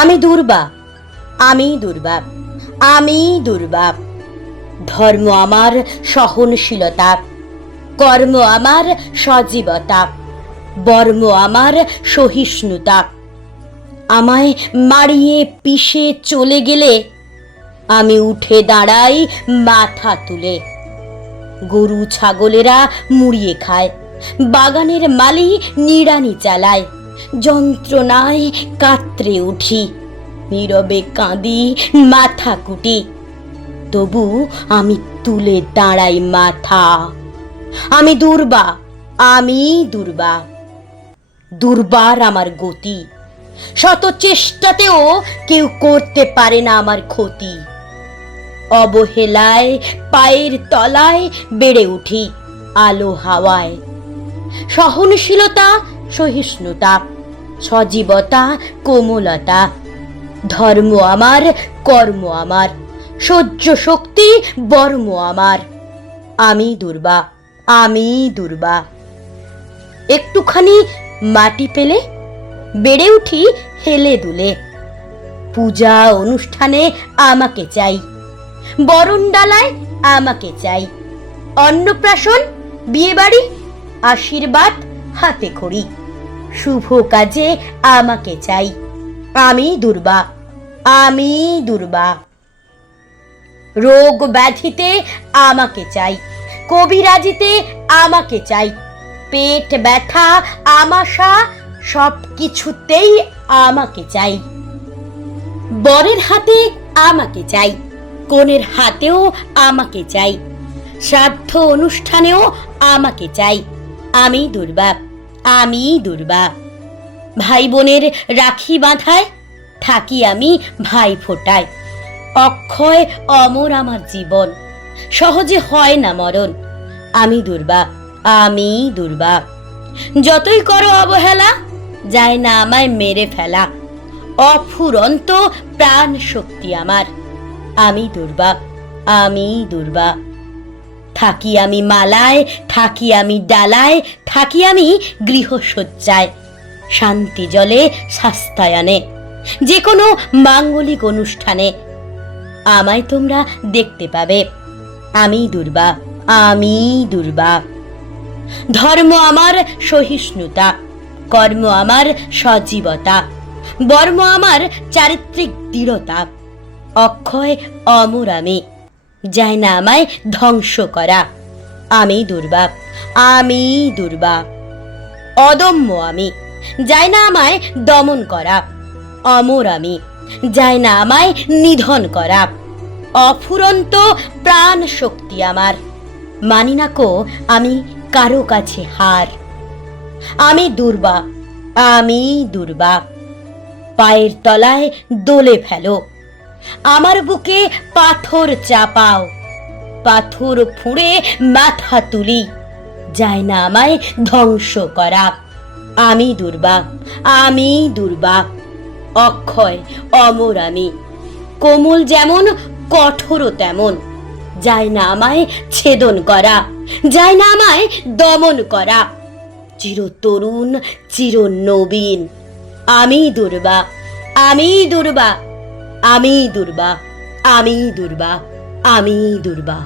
আমি দুর্বা, আমি দুর্বা, আমি দুর্বা। ধর্ম আমার সহনশীলতা, কর্ম আমার সজীবতা, বর্ম আমার সহিষ্ণুতা। আমায় মারিয়ে পিষে চলে গেলে আমি উঠে দাঁড়াই মাথা তুলে। গরু ছাগলেরা মুড়িয়ে খায়, বাগানের মালি নিড়ানি চালায়। যন্ত্রণায় কাতরে উঠি, নীরবে কাঁদি মাথা কুটি। তবু আমি তুলে দাঁড়াই মাথা। আমি দুর্বা, আমি দুর্বা। দুর্বার আমার গতি, শত চেষ্টাতেও কেউ করতে পারে না আমার ক্ষতি। অবহেলায় পায়ের তলায় বেড়ে উঠি আলো হাওয়ায়। সহনশীলতা, সহিষ্ণুতা, সজীবতা, কোমলতা, ধর্ম আমার, কর্ম আমার, সহ্য শক্তি, বর্ম আমার। আমি দুর্বা, আমি দুর্বা। একটুখানি মাটি পেলে বেড়ে উঠি হেলে দুলে। পূজা অনুষ্ঠানে আমাকে চাই, বরণডালায় আমাকে চাই। অন্নপ্রাশন, বিয়েবাড়ি, আশীর্বাদ হাতে খড়ি, শুভ কাজে আমাকে চাই। আমি দুর্বা, আমি দুর্বা। রোগ ব্যাধিতে আমাকে চাই, কবিরাজিতে আমাকে চাই। পেট ব্যথা, আমাশা, সব কিছুতেই আমাকে চাই। বরের হাতে আমাকে চাই, কনের হাতেও আমাকে চাই। শ্রাদ্ধ অনুষ্ঠানেও আমাকে চাই। আমি দুর্বা, আমি দুর্বা। ভাই বোনের রাখি বাঁধায় থাকি আমি ভাই ফোটায়। অক্ষয় অমর আমার জীবন, সহজে হয় না মরণ। আমি দুর্বা, আমি দুর্বা। যতই করো অবহেলা, যায় না আমায় মেরে ফেলা। অফুরন্ত প্রাণ শক্তি আমার। আমি দুর্বা, আমি দুর্বা। থাকি আমি মালায়, থাকি আমি ডালায়, থাকি আমি গৃহসজ্জায়, শান্তি জলে, শাস্তায়নে, যে কোনো মাঙ্গলিক অনুষ্ঠানে আমায় তোমরা দেখতে পাবে। আমি দুর্বা, আমি দুর্বা। ধর্ম আমার সহিষ্ণুতা, কর্ম আমার সজীবতা, বর্ম আমার চারিত্রিক দৃঢ়তা। অক্ষয় অমর আমি, যায় না আমায় ধ্বংস করা। আমি দুর্বা, আমি দুর্বা। অদম্য আমি, যায় না আমায় দমন করা। অমর আমি, যায় না আমায় নিধন করা। অফুরন্ত প্রাণ শক্তি আমার, মানি না কো আমি কারো কাছে হার। আমি দুর্বা, আমি দুর্বা। পায়ের তলায় দোলে ফেলো, আমার বুকে পাথর চাপাও। পাথর ফুঁড়ে মাথা তুলি, যায় না আমায় ধ্বংস করা। আমি দুর্বা, আমি দুর্বা। অক্ষয় অমর আমি, কোমল যেমন কঠোরও তেমন। যায় না আমায় ছেদন করা, যায় না আমায় দমন করা। চির তরুণ, চির নবীন। আমি দুর্বা, আমি দুর্বা, আমি দুর্বা, আমি দুর্বা, আমি দুর্বা।